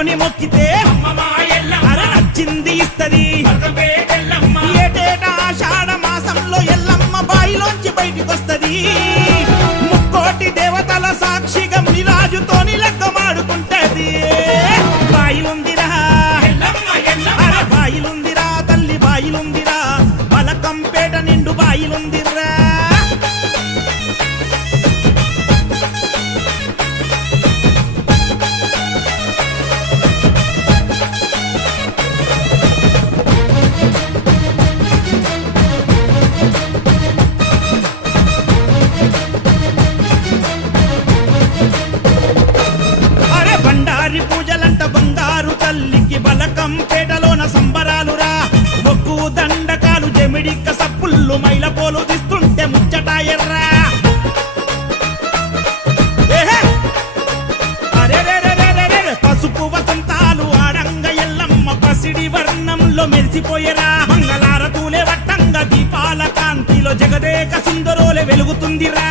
మొక్కుకొని మొక్కితే అరే నచ్చింది ఇస్తది ఏటేటా ఆషాఢ మాసంలో ఎల్లమ్మ బాయిలోంచి బయటికొస్తది ముక్కోటి దేవతల సాక్షిగా మునిరాజుతోని లెక్కమాడుకుంటది బాయిలుందిరా అరే బాయిలుందిరా తల్లి బాయిలుందిరా బలకంపేట నిండు బాయిలుందిరా బండారి పూజలంట బంగారు తల్లికి బలకంపేటలోన సంబరాలురా మొక్కు దండకాలు జమిడిక్క సప్పుళ్ళు మైలపోలు తీస్తుంటే ముచ్చటాయర్రా పసుపు వసంతాలు ఆడంగ ఎల్లమ్మ పసిడి వర్ణంలో మెరిసిపోయేరా మంగళారతూలే వట్టంగా దీపాల కాంతిలో జగదేక సుందరోలే వెలుగుతుందిరా